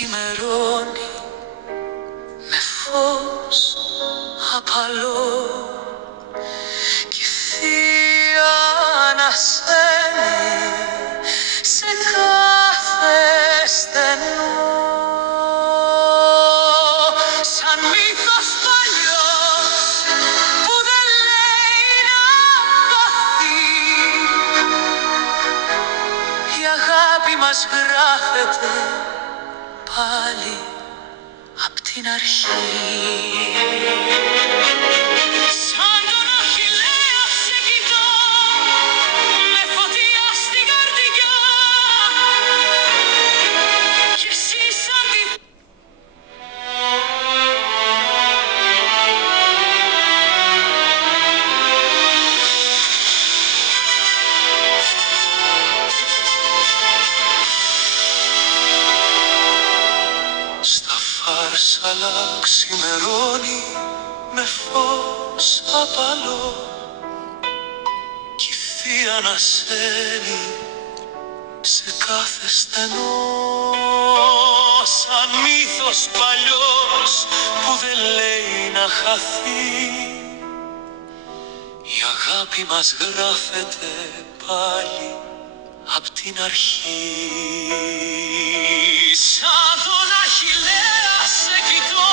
ξημερώνει με φως απαλό κι η θεία ανασένει σε κάθε στενό σαν μύθος παλιός που δεν λέει να χαθεί. Η αγάπη μας γράφεται πάλι απ' την αρχή. Σαν τον Αχιλλέα σε κοιτώ με φωτιά στην καρδιά κι εσύ σαν τη... Στα φάρσαλα ξημερώνει με φως απαλό κι η θεία ανασένει σε κάθε στενό σαν μύθος παλιός που δεν λέει να χαθεί. Η αγάπη μας γράφεται πάλι απ' την αρχή. Σαν τον Αχιλλέα σε κοιτώ